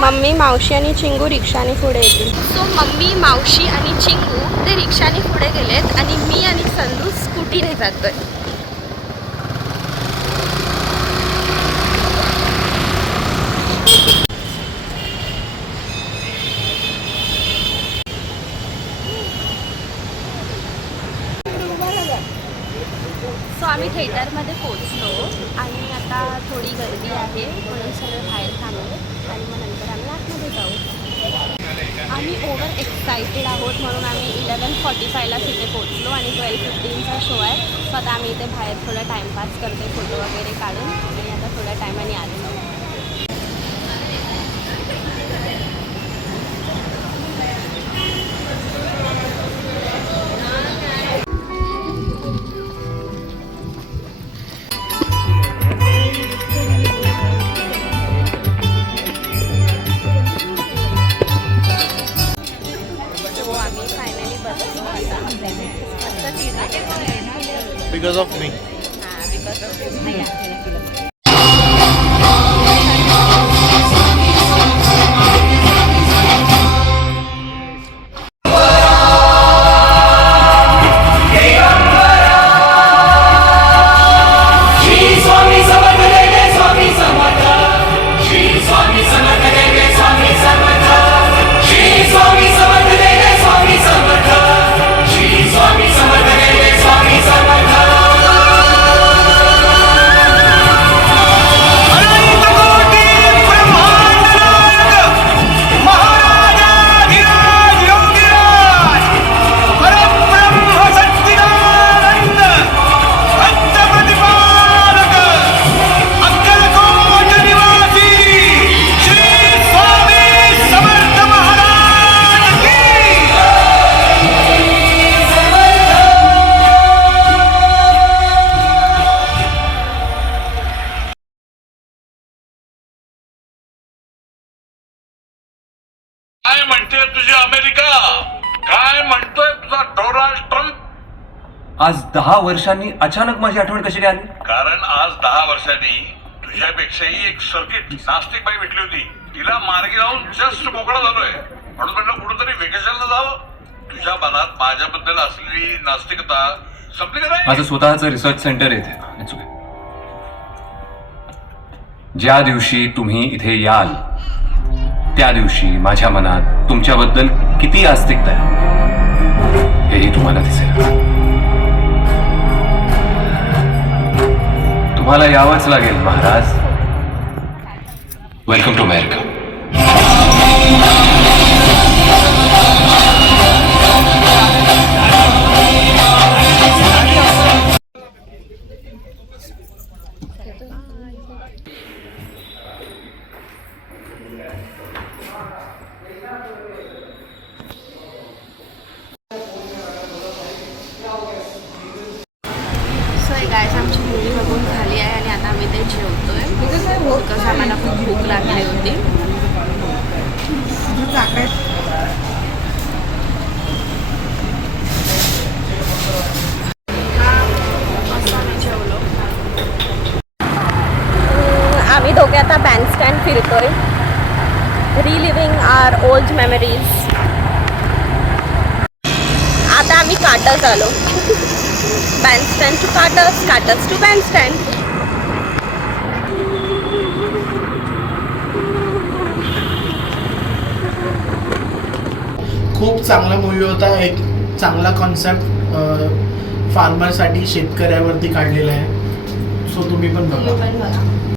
Mummy, मावशी आणि चिंगू रिक्षाने पुढे येतील. सो मम्मी, मावशी आणि चिंगू ते रिक्षाने पुढे गेलेत आणि मी आणि संधू स्कूटीने जातोय. सो आम्ही थिएटरमध्ये पोचलो आणि आता थोडी गर्दी आहे म्हणून सगळे बाहेर थांबले आणि मग नंतर आम्ही आतमध्ये जाऊ. आम्ही ओव्हर एक्सायटेड आहोत म्हणून आम्ही 11:45ला तिथे पोचलो आणि 12:15चा शो आहे. सो आता आम्ही इथे बाहेर थोडा टाईमपास करते फोटो वगैरे काढून आणि आता थोड्या टायमाने आत जाऊ. Because of me. Because of you. काय म्हणते तुझी अमेरिका? काय म्हणतोय तुझा डोनाल्ड ट्रम्प? आज 10 वर्षांनी अचानक माझी आठवण कशी काय आली? कारण आज 10 वर्षांनी तुझ्यापेक्षाही एक सर्किट नास्तिक बाई भेटली होती. तिला मार्गी लावून जस्ट मोकळा झालोय म्हणून म्हटलं कुठंतरी व्हेकेशनला जावं. तुझ्या मनात माझ्याबद्दल असलेली नास्तिकता संपली का नाही? माझं स्वतःचं रिसर्च सेंटर येते. ज्या दिवशी तुम्ही इथे याल त्या दिवशी माझ्या मनात तुमच्याबद्दल किती आस्तिकता आहे हेही तुम्हाला दिसेल. तुम्हाला यावंच लागेल Maharaj. Welcome to America. Guys आमची मुली बघून झाली आहे आणि आता आम्ही ते जेवतोय. बिकॉज आम्हाला खूप भूक लागली होती. असं आम्ही जेवलो. आम्ही दोघे आता बँडस्टँड फिरतोय. रिलिव्हिंग आवर ओल्ड मेमरीज. आता आम्ही काटच आलो. Bandstand to काटर्स, काटर्स to Bandstand. खूप चांगला मूवी होता. एक चांगला कॉन्सेप्ट फार्मरसाठी शेतकऱ्यावरती काढलेला आहे. सो तुम्ही पण बघा.